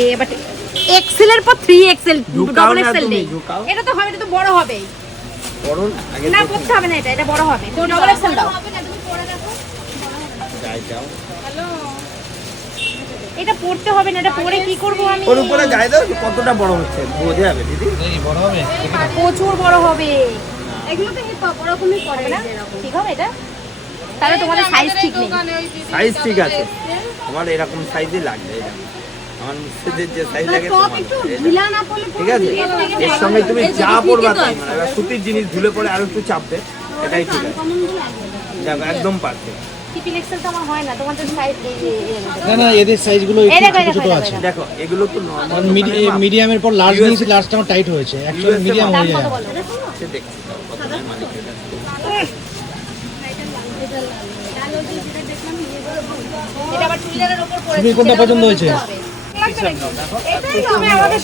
A but Excel এর পর three XL double XL নেই। এটা তো হবে এটা তো বড় হবে। আগে না করতে হবে না এটা এটা বড় হবে। তো ডবল এক্সেল দাও। যাই যাও। এটা পড়তে হবে না এটা পরে কি করব আমি? ওর উপরে গায়ে দাও কতটা বড় হচ্ছে বোঝা যাবে দিদি। এই বড় হবে? প্রচুর বড় হবে। এগুলো তো হিপ হপ ওরকমই করে না? ঠিক হবে এটা? তাহলে তোমাদের সাইজ ঠিক নেই। সাইজ ঠিক আছে। আমার এরকম সাইজই লাগবে এটা আমার যে সাইজ লাগে টপ তোমার একটু এটা। ঢিলা না পড়লে ঠিক আছে? এর সঙ্গে তুমি যা পড়বা তাই এবার সুতির জিনিস ধুলে পরে আরও একটু চাপবে এটাই ঠিক আছে। একদম পারফেক্ট ট্রিপল এক্সেল তো আমার না না না এদের সাইজগুলো একটু ছোট আছে। দেখো। এগুলো তো মিডিয়ামের পর লার্জ নিয়েছি লার্জটা আমার টাইট হয়েছে। অ্যাকচুয়ালি মিডিয়াম হয়ে যায়। মানে তুমি কোনটা পছন্দ হয়েছে? তুমি আমাকে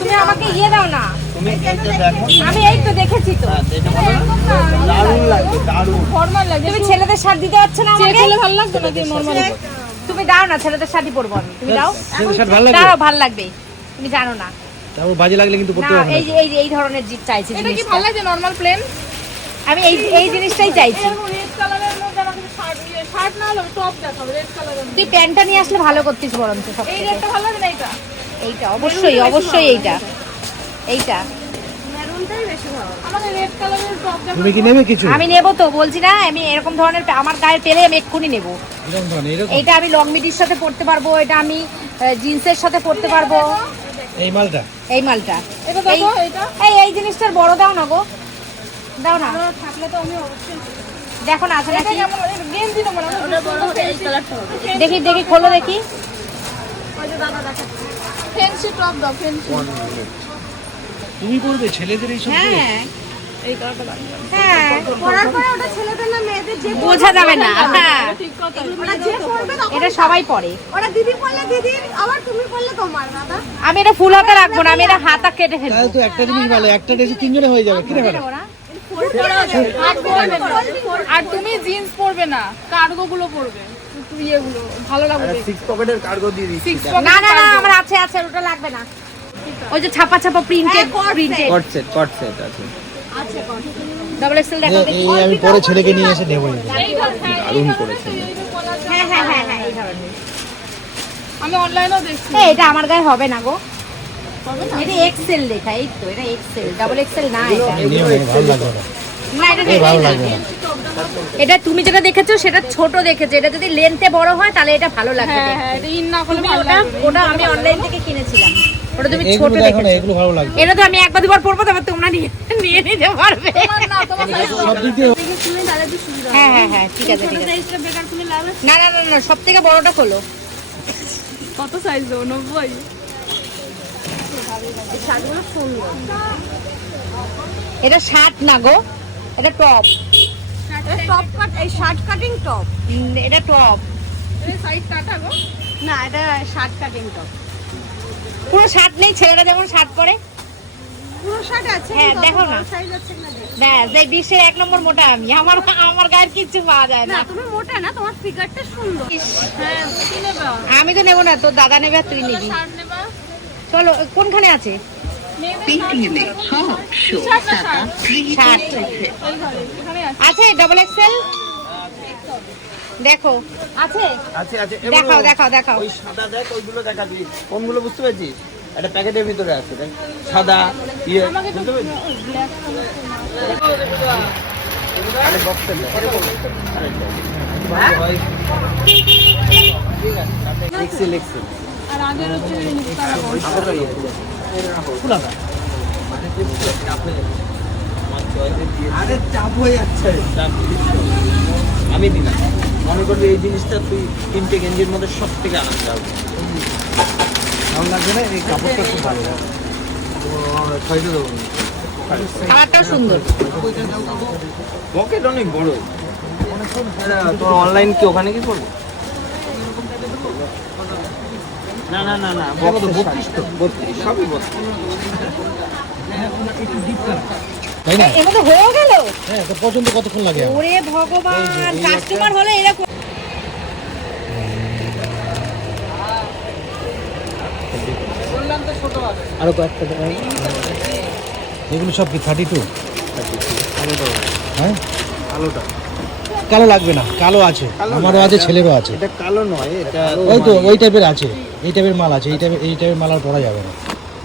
তুমি আমাকে ইয়ে দাও না। তুমি এটা দেখো। আমি এই তো দেখেছি তো। হ্যাঁ, না? লাগে তুমি ছেলেদের শার্ট দিতে পারছ না আমাকে? ভালো লাগবে নাকি নরমাল তুমি দাও না ছেলেদের শাড়ি পরবো আমি। তুমি দাও। শার্ট ভালো দাও ভালো লাগবে। তুমি জানো না। তারপর বাজে লাগলে কিন্তু পড়তে এই যে এই যে এই ধরনের জিপ চাইছি এটা কি। ভালো নরমাল প্লেন আমি এই এই জিনিসটাই চাইছি রেড কালারের মধ্যে আমাকে শার্ট শার্ট না হলে টপ দেখাবে রেড কালারের তুই প্যান্টটা নিয়ে আসলে ভালো করতিস বরঞ্চ সব এই রেডটা ভালো লাগে না এটা এইটা অবশ্যই অবশ্যই এইটা। এইটা। মেরুনটাই বেশি ভালো আমাকে রেড কালারের টপ দেখাবে। তুমি কি নেবে কিছু? আমি নেব তো বলছি না আমি এরকম ধরনের আমার গায়ে পেলে আমি এক্ষুনি নেব। এইটা আমি লং মিডির সাথে পরতে পারব এটা আমি জিন্সের সাথে পরতে পারব। এই মালটা? এই মালটা। এই এই এই জিনিসটার বড় দাও না গো। দাও না। থাকলে তো আমি অবশ্যই দেখো না আছে নাকি? দেখি দেখি খোলো দেখি। ওই যে দাদা দেখা। ফেন্সি টপ দাও ফেন্সি তুমি করবে ছেলেদের এই সব হ্যাঁ এই দাও হ্যাঁ পরার পরে ওটা ছেলেদের না মেয়েদের যে বোঝা যাবে না। হ্যাঁ। এটা সবাই পরে। ওরা দিদি পরলে দিদির আবার তুমি পরলে তোমার দাদা। আমি এটা ফুল হাতে রাখব না আমি এটা হাতা কেটে ফেলব একটা জিনিস ভালো একটা ড্রেসে তিনজনে হয়ে যাবে আর তুমি জিন্স পরবে না কার্গো গুলো পরবে ইয়েগুলো ভালো লাগবে সিক্স পকেটের কার্গো দিয়ে দিচ্ছি। Six দেখো। pocket না না না আমার আছে আছে ওটা লাগবে না। ওই যে ছাপা ছাপা printed printed cot set cot set double XL দেখো। এই আমি পরে ছেলেকে নিয়ে এসে নেব। দারুণ করেছে। হ্যাঁ হ্যাঁ হ্যাঁ হ্যাঁ এই ধরনের আমি অনলাইনেও দেখছি। এটা আমার গায়ে হবে না গো। এটা এক্সেল লেখা এই তো এটা এক্সেল ডাবল এক্সেল না এটা। এটা তুমি যেটা দেখেছ সেটা ছোট দেখেছ। এটা যদি লেন্থে বড় হয় তাহলে এটা ভালো লাগবে হ্যাঁ। হ্যাঁ ওটা ওটা আমি অনলাইন থেকে কিনেছিলাম। ওটা তুমি ছোট দেখেছ। এগুলো ভালো লাগবে। এটা তো আমি একবার দুবার পরবো তারপর তোমরা নিয়ে নিয়ে নিতে পারবে। হ্যাঁ হ্যাঁ হ্যাঁ ঠিক আছে ঠিক আছে। সাইজটা বেকার তুমি লাভ না না না না সব থেকে বড়টা খোলো। কত সাইজ দেবো? নব্বই? এটা শার্ট না গো এটা টপ। টপ কাট এই শার্ট কাটিং টপ। এটা টপ। সাইজ কাটা গো। না এটা শার্ট কাটিং টপ। পুরো শার্ট নেই ছেলেরা যেমন শার্ট পরে। পুরো শার্ট আছে হ্যাঁ, দেখো না। সাইজ আছে না দেখো। ব্যাস এই বিশ্বের এক নম্বর মোটা আমি। আমার আমার গায়ের কিচ্ছু পাওয়া যায় না না। তুমি মোটা না তোমার ফিগারটা সুন্দর। হ্যাঁ আমি তো নেব না তোর দাদা নেবে আর তুই নিবি। শার্ট নেবা চলো কোনখানে আছে? আছে আছে ডাবল এক্সেল দেখো। আছে? আছে আছে। দেখাও দেখাও দেখাও। ওই সাদা দেখ ওইগুলো দেখা দিই। কোনগুলো বুঝতে পেরেছিস? একটা প্যাকেটের ভিতরে আছে দেখ। সাদা ইয়ে বুঝতে পেরেছিস? লিখছি লিখছি আর আগের হচ্ছে আরে চাপ হয়ে যাচ্ছে। আমি দিলাম। মনে করবি এই জিনিসটা তুই তিনটে গেঞ্জির মধ্যে সব থেকে আনন্দ হবে ভালো লাগবে না? এই কাপড়টা খুব ভালো দেবো কালারটাও সুন্দর। পকেট অনেক বড়। তোর অনলাইন কি ওখানে কি করব? না না না তো বত্রিশ সবই বত্রিশ তাই না? হয়ে গেল। হ্যাঁ তো পছন্দ কতক্ষণ লাগে? ওরে ভগবান কাস্টমার হলে এরকম আরও কয়েকটা এগুলো সব কি থার্টি টু হ্যাঁ কালো লাগবে না কালো আছে। আমারও আছে ছেলেরও আছে। এটা কালো নয় এটা ওই তো ওই মানে- টাইপের আছে। এই টাইপের মাল আছে এই টাইপের এই টাইপের মাল আর পরা যাবে না।